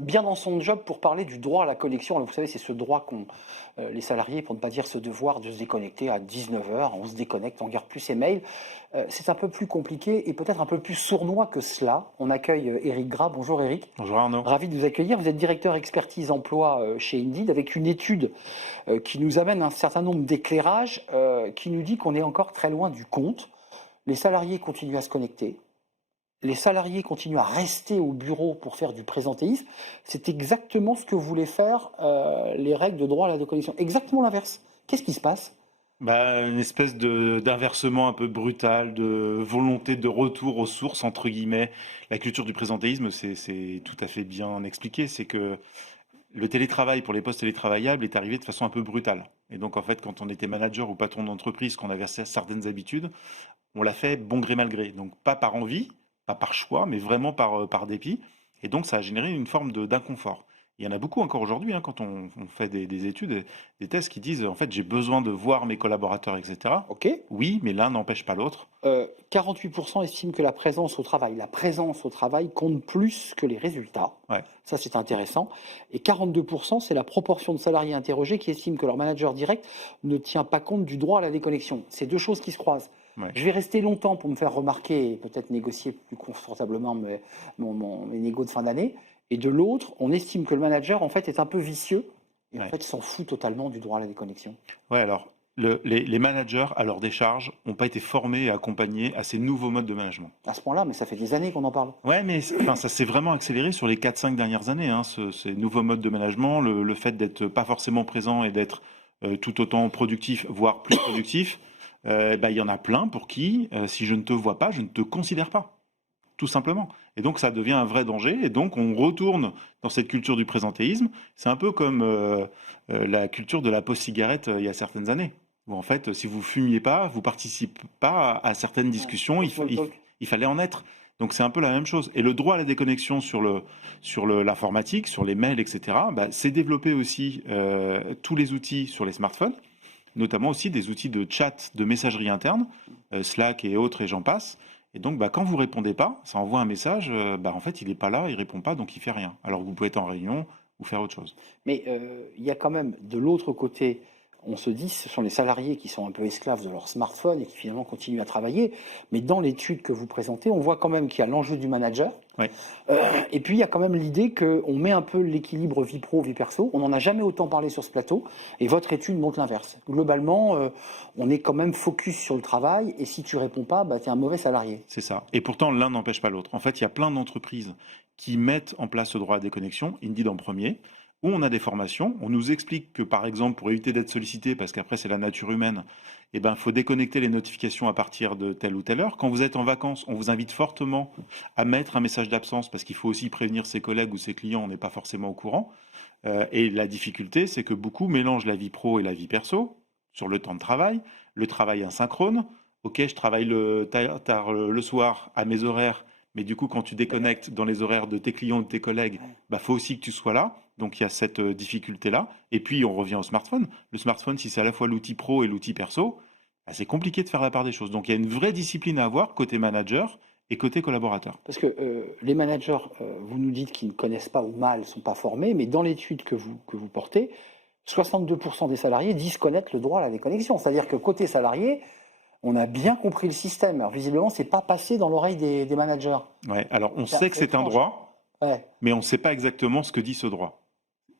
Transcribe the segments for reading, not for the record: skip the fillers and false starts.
bien dans son job pour parler du droit à la connexion. Alors, vous savez, c'est ce droit qu'ont les salariés, pour ne pas dire ce devoir de se déconnecter à 19 h. On se déconnecte, on ne garde plus ses mails. C'est un peu plus compliqué et peut-être un peu plus sournois que cela. On accueille Éric Gras. Bonjour Éric. Bonjour Arnaud. Ravi de vous accueillir. Vous êtes directeur expertise emploi chez Indeed avec une étude qui nous amène un certain nombre d'éclairages qui nous dit qu'on est encore très loin du compte. Les salariés continuent à se connecter. Les salariés continuent à rester au bureau pour faire du présentéisme. C'est exactement ce que voulaient faire les règles de droit à la déconnexion. Exactement l'inverse. Qu'est-ce qui se passe? Une espèce d'inversement un peu brutal, de volonté de retour aux sources, entre guillemets. La culture du présentéisme, c'est tout à fait bien expliqué. C'est que le télétravail pour les postes télétravaillables est arrivé de façon un peu brutale. Et donc, en fait, quand on était manager ou patron d'entreprise, qu'on avait certaines habitudes, on l'a fait bon gré mal gré. Donc, pas par envie, pas par choix, mais vraiment par dépit. Et donc, ça a généré une forme d'inconfort. Il y en a beaucoup encore aujourd'hui, hein, quand on fait des études, des tests qui disent, en fait, j'ai besoin de voir mes collaborateurs, etc. Ok. Oui, mais l'un n'empêche pas l'autre. 48% estiment que la présence au travail compte plus que les résultats. Ouais. Ça, c'est intéressant. Et 42%, c'est la proportion de salariés interrogés qui estiment que leur manager direct ne tient pas compte du droit à la déconnexion. C'est deux choses qui se croisent. Ouais. Je vais rester longtemps pour me faire remarquer et peut-être négocier plus confortablement mes négos de fin d'année. Et de l'autre, on estime que le manager, en fait, est un peu vicieux et en Ouais. fait, s'en fout totalement du droit à la déconnexion. Ouais, alors, les managers, à leur décharge, n'ont pas été formés et accompagnés à ces nouveaux modes de management. À ce point-là, mais ça fait des années qu'on en parle. Ouais, mais enfin, ça s'est vraiment accéléré sur les 4-5 dernières années, hein, ces nouveaux modes de management, le fait d'être pas forcément présent et d'être tout autant productif, voire plus productif. Il y en a plein pour qui, si je ne te vois pas, je ne te considère pas, tout simplement. Et donc ça devient un vrai danger, et donc on retourne dans cette culture du présentéisme. C'est un peu comme la culture de la pause cigarette il y a certaines années, où en fait, si vous fumiez pas, vous participez pas à certaines discussions, Small talk. il fallait en être. Donc c'est un peu la même chose. Et le droit à la déconnexion sur l'informatique, sur les mails, etc., c'est développé aussi tous les outils sur les smartphones, notamment aussi des outils de chat, de messagerie interne, Slack et autres, et j'en passe. Et donc, quand vous répondez pas, ça envoie un message, en fait, il n'est pas là, il répond pas, donc il fait rien. Alors que vous pouvez être en réunion ou faire autre chose. Mais il y a quand même de l'autre côté, on se dit, ce sont les salariés qui sont un peu esclaves de leur smartphone et qui finalement continuent à travailler. Mais dans l'étude que vous présentez, on voit quand même qu'il y a l'enjeu du manager. Ouais. Et puis il y a quand même l'idée qu'on met un peu l'équilibre vie pro, vie perso. On n'en a jamais autant parlé sur ce plateau. Et votre étude montre l'inverse. Globalement, on est quand même focus sur le travail. Et si tu réponds pas, tu es un mauvais salarié. C'est ça. Et pourtant, l'un n'empêche pas l'autre. En fait, il y a plein d'entreprises qui mettent en place ce droit à la déconnexion, Indeed en premier, où on a des formations. On nous explique que, par exemple, pour éviter d'être sollicité, parce qu'après c'est la nature humaine, faut déconnecter les notifications à partir de telle ou telle heure. Quand vous êtes en vacances, on vous invite fortement à mettre un message d'absence, parce qu'il faut aussi prévenir ses collègues ou ses clients, on n'est pas forcément au courant. Et la difficulté, c'est que beaucoup mélangent la vie pro et la vie perso sur le temps de travail, le travail asynchrone. Ok, je travaille tard le soir à mes horaires, mais du coup, quand tu déconnectes dans les horaires de tes clients ou de tes collègues, faut aussi que tu sois là. Donc, il y a cette difficulté-là. Et puis, on revient au smartphone. Le smartphone, si c'est à la fois l'outil pro et l'outil perso, c'est compliqué de faire la part des choses. Donc, il y a une vraie discipline à avoir côté manager et côté collaborateur. Parce que les managers, vous nous dites qu'ils ne connaissent pas ou mal, ne sont pas formés, mais dans l'étude que vous portez, 62% des salariés disent connaître le droit à la déconnexion. C'est-à-dire que côté salarié, on a bien compris le système. Alors visiblement, ce n'est pas passé dans l'oreille des managers. Ouais, alors on sait que c'est un droit, ouais. Mais on ne sait pas exactement ce que dit ce droit.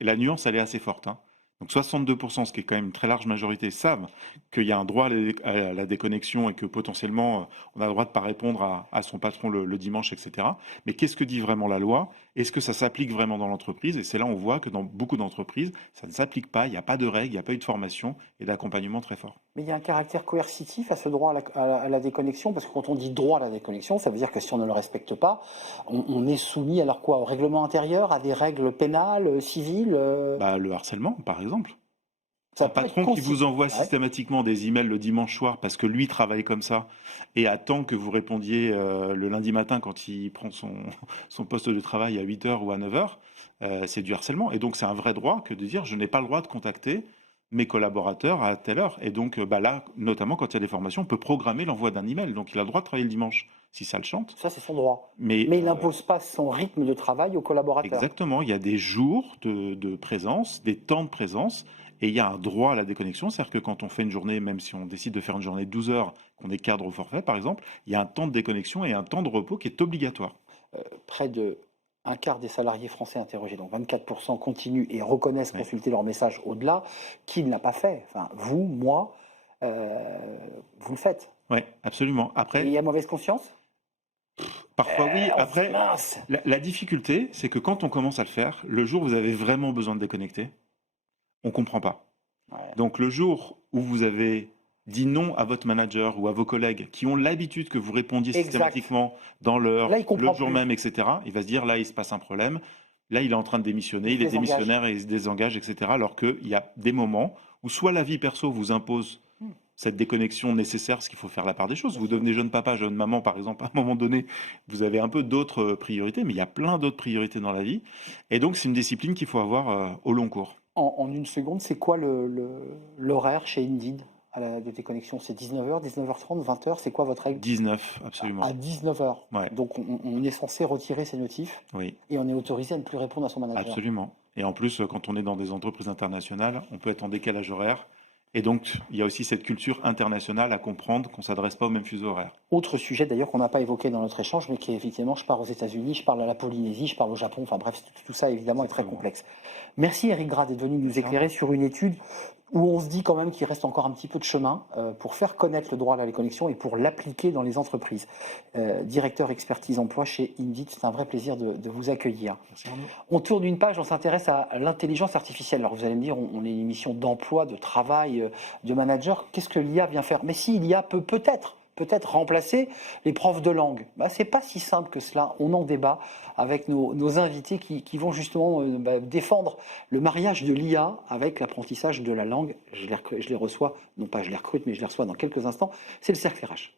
Et la nuance, elle est assez forte, hein. Donc 62%, ce qui est quand même une très large majorité, savent qu'il y a un droit à la déconnexion et que potentiellement on a le droit de ne pas répondre à son patron le dimanche, etc. Mais qu'est-ce que dit vraiment la loi? Est-ce que ça s'applique vraiment dans l'entreprise? Et c'est là où on voit que dans beaucoup d'entreprises, ça ne s'applique pas, il n'y a pas de règles, il n'y a pas eu de formation et d'accompagnement très fort. Mais il y a un caractère coercitif à ce droit à la déconnexion, parce que quand on dit droit à la déconnexion, ça veut dire que si on ne le respecte pas, on est soumis alors quoi? Au règlement intérieur, à des règles pénales, civiles Le harcèlement, par exemple. Ça Un peut être patron qui vous envoie Ouais. systématiquement des emails le dimanche soir parce que lui travaille comme ça et attend que vous répondiez le lundi matin quand il prend son poste de travail à 8 heures ou à 9 heures, c'est du harcèlement. Et donc c'est un vrai droit que de dire je n'ai pas le droit de contacter mes collaborateurs à telle heure. Et donc là, notamment quand il y a des formations, on peut programmer l'envoi d'un email. Donc il a le droit de travailler le dimanche. si ça le chante. Ça, c'est son droit. Mais Mais il n'impose pas son rythme de travail aux collaborateurs. exactement, il y a des jours de présence, des temps de présence, et il y a un droit à la déconnexion. C'est-à-dire que quand on fait une journée, même si on décide de faire une journée de 12 heures, qu'on est cadre au forfait par exemple, il y a un temps de déconnexion et un temps de repos qui est obligatoire. Près de un quart des salariés français interrogés, donc 24%, continuent et reconnaissent Oui. consulter leurs messages au-delà. Qui ne l'a pas fait? Enfin, vous, moi, vous le faites. Ouais, absolument. Et il Après, y a mauvaise conscience? parfois oui. On se dit, Après, mince. la difficulté, c'est que quand on commence à le faire, le jour où vous avez vraiment besoin de déconnecter, on comprend pas. Ouais, Donc le jour où vous avez dit non à votre manager ou à vos collègues qui ont l'habitude que vous répondiez exact. systématiquement dans l'heure, Là, il comprend le jour plus. même, etc., il va se dire là, il se passe un problème. Là, il est en train de démissionner, Il il se est désengage. démissionnaire et il se désengage, etc. Alors qu'il y a des moments où soit la vie perso vous impose Hmm. cette déconnexion nécessaire, parce qu'il faut faire la part des choses. Bien Vous sûr. devenez jeune papa, jeune maman, par exemple, à un moment donné, vous avez un peu d'autres priorités, mais il y a plein d'autres priorités dans la vie. Et donc, c'est une discipline qu'il faut avoir au long cours. En une seconde, c'est quoi l'horaire chez Indeed de déconnexion? C'est 19h, 19h30, 20h? C'est quoi votre règle? 19, absolument. À 19h. Ouais, Donc, on est censé retirer ses notifs oui. et on est autorisé à ne plus répondre à son manager. Absolument. Et en plus, quand on est dans des entreprises internationales, on peut être en décalage horaire. Et donc, il y a aussi cette culture internationale à comprendre qu'on ne s'adresse pas au même fuseau horaire. Autre sujet d'ailleurs qu'on n'a pas évoqué dans notre échange, mais qui est effectivement, je pars aux États-Unis, je parle à la Polynésie, je parle au Japon, enfin bref, tout ça évidemment est très Exactement. complexe. Merci Eric Grad d'être venu nous Merci. éclairer sur une étude où on se dit quand même qu'il reste encore un petit peu de chemin pour faire connaître le droit à la déconnexion et pour l'appliquer dans les entreprises. Directeur expertise emploi chez Indeed, c'est un vrai plaisir de vous accueillir. Merci Arnaud. On tourne une page, on s'intéresse à l'intelligence artificielle. Alors vous allez me dire, on est une émission d'emploi, de travail, de manager. Qu'est-ce que l'IA vient faire? Mais si, l'IA peut peut-être remplacer les profs de langue. Bah, c'est pas si simple que cela. On en débat avec nos invités qui vont justement défendre le mariage de l'IA avec l'apprentissage de la langue. Je les reçois, non pas je les recrute, mais je les reçois dans quelques instants. C'est le cercle RH.